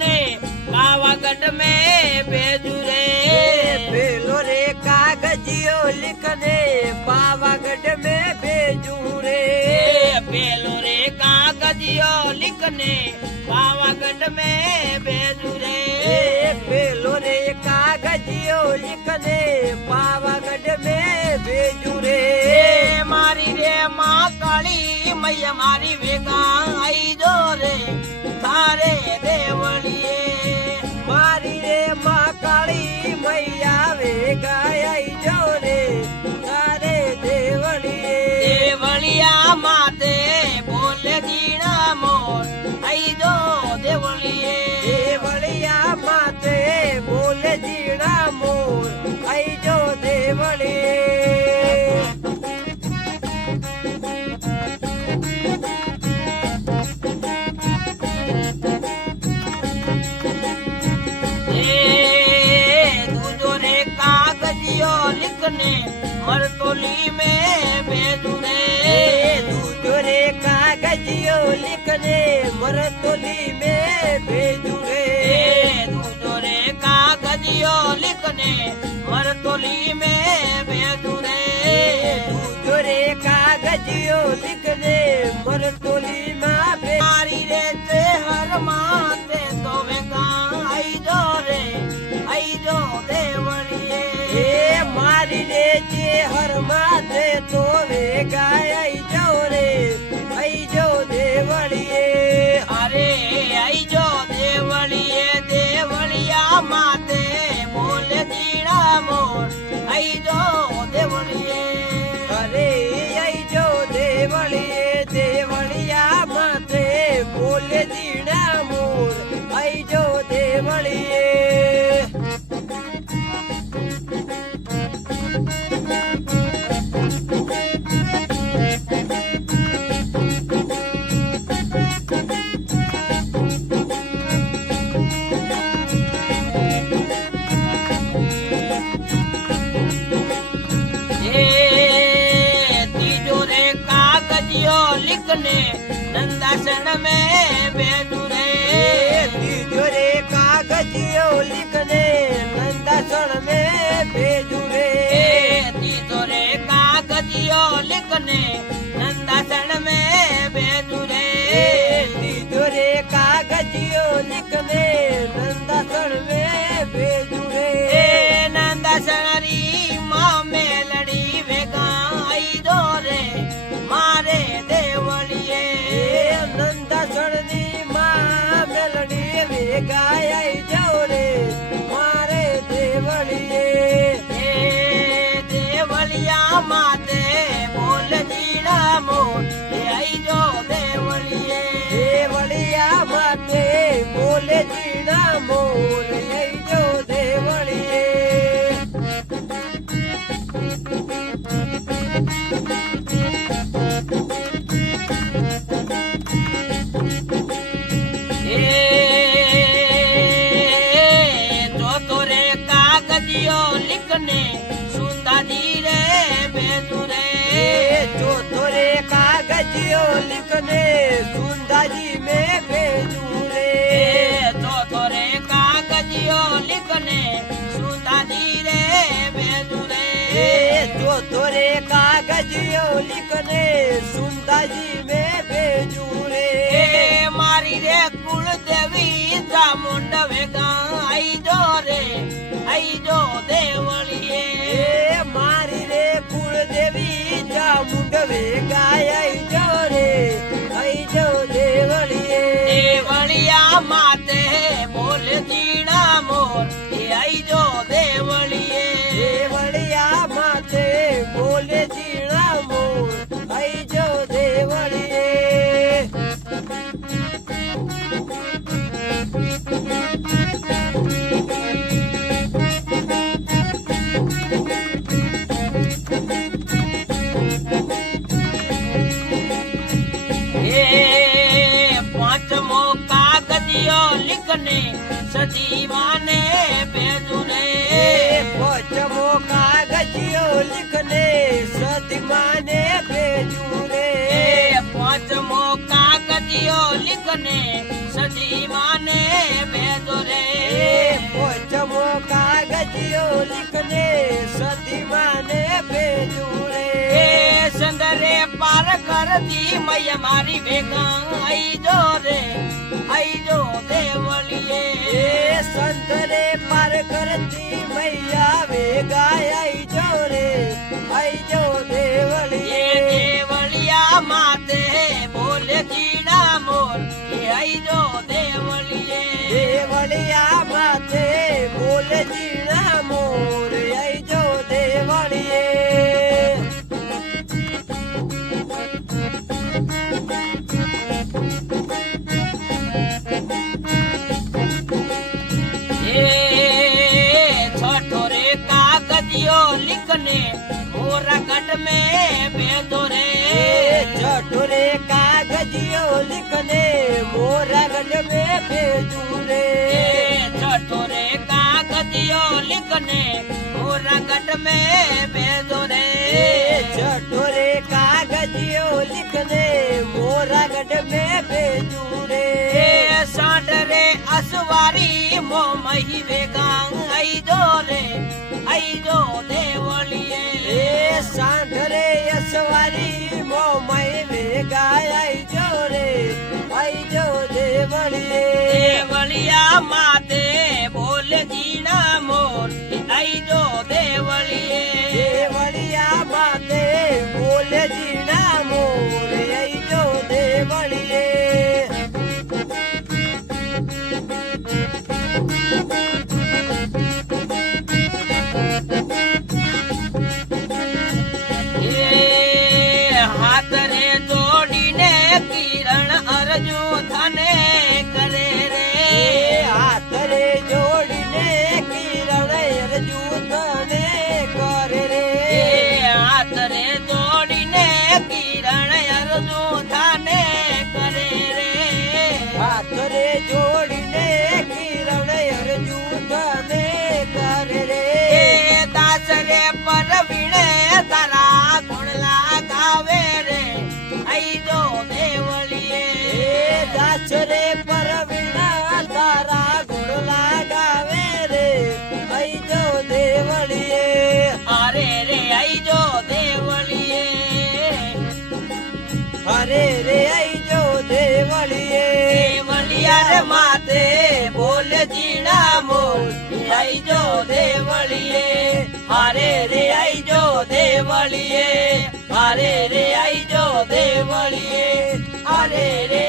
लिखने पावागढ़ में भेजू रे। पेलो रे कागजियो लिखने पावागढ़ में भेजू रे। पेलो रे कागजियो लिखने पावागढ़ में भेजू रे। पेलो रे कागजियो लिखने पावागढ़ में भेजू रे। मारी रे माँ काली मैया मारी वेगा आई जो रे थारे देवलिए। मारी रे माँ काली मैया वेगा आई जो रे थारे देवलिए। देवलिया माते बोले दीना मोर आई जो देवलिए। देवलिया माते बोले दीना मोर आई जो देवलिए। लिखने मरतोली में भेजू रे। दूजो रे कागजियो लिखने मरतोली में भेजू रे। दूजो रे कागजियो लिखने मरतोली में भेजू रे। दूजो रे कागजियो लिखने मरतोली में मारी रे ते हर माते तो वेगा आई जो रे आई जो देवलिए। मारी रे जे हर माते तो वेगा आई जो रे आई जो देवलिए। अरे आई जो देवलिए देवलिया माते बोले दीना मोर आई जो देवलिए। अरे आई जो देवलिए देवलिया माते बोले दीना मोर आई जो देवलिए। लिखने नंदासन में भेजू रे। तीजो रे कागजियो लिखने नंदासन में भेजू रे। तीजो रे कागजियो लिखने नंदासन में भेजू रे। तीजो रे कागजियो लिखने नंदासन में भेजू रे। नंदासन री माँ मेलड़ी वेगा आई दो रे मारे देवलिए। नंदासन री माँ मेलड़ी वेगा आई जो रे मारे देवलिए। देवलिया माते बोल दीना मोर आई जो देवलिए। देवलिया माते बोले दीना मोर आई जो देवलिए। लिखने सुंदरी रे भेजू रे। जो तोरे कागजियो लिखने सुंदरी में भेजू रे। जो तोरे कागजियो लिखने सुंदरी रे भेजू रे। जो तोरे कागजियो लिखने सुंदरी में भेजू रे। मारी रे कुल देवी चामुंड वेगा आई जो रे आई जो देवलिए। मारी रे कुल देवी चामुंड वेगा आई जो रे आई जो देवलिए। देवलिया माते बोल दीना मोर आई जो देवलिए। देवलिया माते बोले दीना मोर आई जो देवलिए। पांचमो कागजियो लिखने सजीवाने भेजू रे। पांचमो कागजियो लिखने सदीमाने भेजू रे। पांचमो कागजियो लिखने सजीवाने બેજો રે પોચમો કાગજિયો લીખને સતી માને ભેજું રે સંદરે પાર કરતી મૈયા મારી ભેગા આઈ જો રે આઈ જો દેવળીએ સંતરે પાર કરતી મૈયા વેગાય આઈ જો રે આઈ જો દેવળીએ દેવળિયા માતે બોલે જીણા મોર એ આઈ જો દેવળીએ દેવળિયા માથે બોલે જીણા મોર આઈ જો દેવળીએ छठो रे कागजियो लिखने मोरा गढ़ में भेजो रे छठोरे कागजियो लिखने मोरा गढ़ में भेजूं रे छठो रे कागजियो लिखने मोरा गढ़ में भेजो रे छठोरे कागजियो लिखने मोरा गढ़ में भेजूं रे साठ रे असवारी मो मही वेगा आई जो रे आई जो देवलिए सांठरे यसवारी मो मई वेगाय आई जो रे आई जो देवलिए देवलिया माते बोले जीना मोर आई जो देवलिए देवलिया माते बोले जीना मोर आई जो देवलिए हाथ रे जोड़ीने किरण अर्जु धने करे रे हाथ रे जोड़ीने किरण अर्जु धने करे रे हाथ रे जोड़ीने किरण अर्जु धने करे रे हाथ रे जोड़ीने किरण अर्जु धने करे रे दास रे परवीणे तारा गुण लगावे रे आई जो देवलिए दास रे परवीणा तारा गुण लगावे रे आई जो देवलिए अरे रे आई जो देवलिए अरे रे आई जो देवलिए देवलिया रे माते बोले जीना मोर आई जो देवलिए हरे रे आई जो देवलिए हरे रे आई जो देवलिए हरे रे